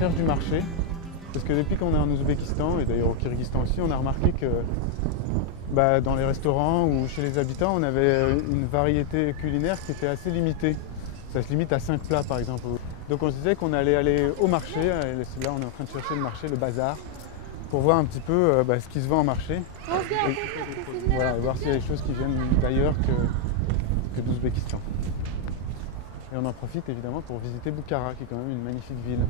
recherche du marché. Parce que depuis qu'on est en Ouzbékistan, et d'ailleurs au Kyrgyzstan aussi, on a remarqué que dans les restaurants ou chez les habitants, on avait une variété culinaire qui était assez limitée. Ça se limite à 5 plats par exemple. Donc on se disait qu'on allait aller au marché, et là on est en train de chercher le marché, le bazar, pour voir un petit peu ce qui se vend au marché. Et, voilà, et voir s'il y a des choses qui viennent d'ailleurs que d'Ouzbékistan. Et on en profite évidemment pour visiter Bukhara, qui est quand même une magnifique ville.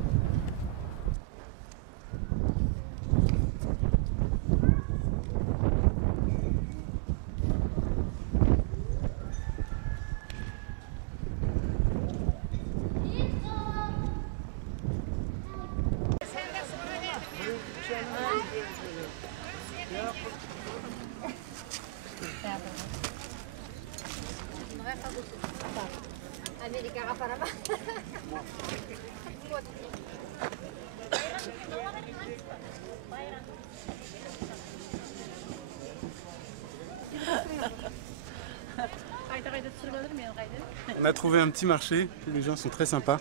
On a trouvé un petit marché, les gens sont très sympas.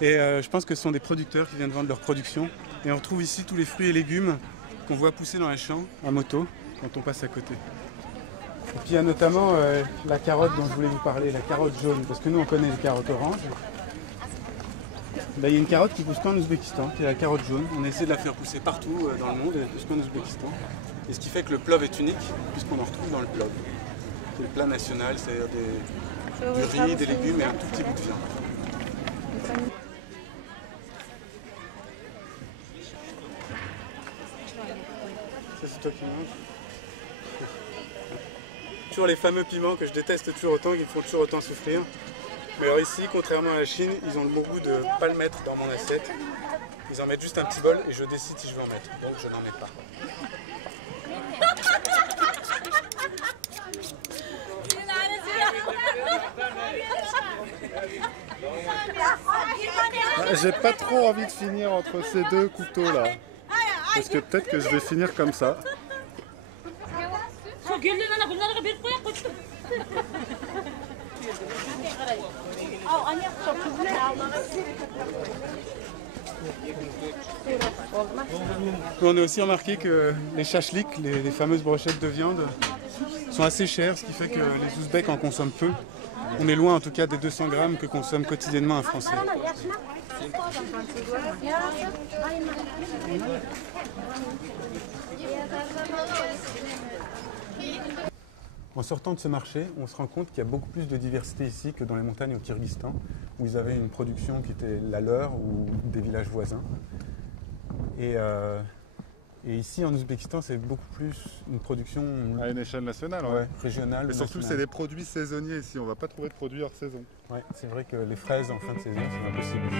Et je pense que ce sont des producteurs qui viennent vendre leur production. Et on retrouve ici tous les fruits et légumes qu'on voit pousser dans les champs à moto quand on passe à côté. Et puis il y a notamment la carotte dont je voulais vous parler, la carotte jaune, parce que nous on connaît les carottes oranges. Il y a une carotte qui pousse qu'en Ouzbékistan, qui est la carotte jaune. On essaie de la faire pousser partout dans le monde, elle pousse qu'en Ouzbékistan. Et ce qui fait que le plov est unique, puisqu'on en retrouve dans le plov. C'est le plat national, c'est-à-dire du riz, des légumes et un tout petit bout de viande. Ça c'est toi qui manges. Toujours les fameux piments que je déteste toujours autant, qui me font toujours autant souffrir. Mais alors ici, contrairement à la Chine, ils ont le bon goût de ne pas le mettre dans mon assiette. Ils en mettent juste un petit bol et je décide si je veux en mettre. Donc je n'en mets pas. J'ai pas trop envie de finir entre ces deux couteaux là. Parce que peut-être que je vais finir comme ça. On a aussi remarqué que les chachliks, les fameuses brochettes de viande, sont assez chères, ce qui fait que les Ouzbeks en consomment peu. On est loin en tout cas des 200 grammes que consomme quotidiennement un Français. En sortant de ce marché, on se rend compte qu'il y a beaucoup plus de diversité ici que dans les montagnes au Kyrgyzstan, où ils avaient une production qui était la leur ou des villages voisins. Et ici, en Ouzbékistan, c'est beaucoup plus une production à une échelle nationale, régionale. Et surtout, c'est des produits saisonniers ici. On ne va pas trouver de produits hors saison. Ouais, c'est vrai que les fraises en fin de saison, c'est impossible.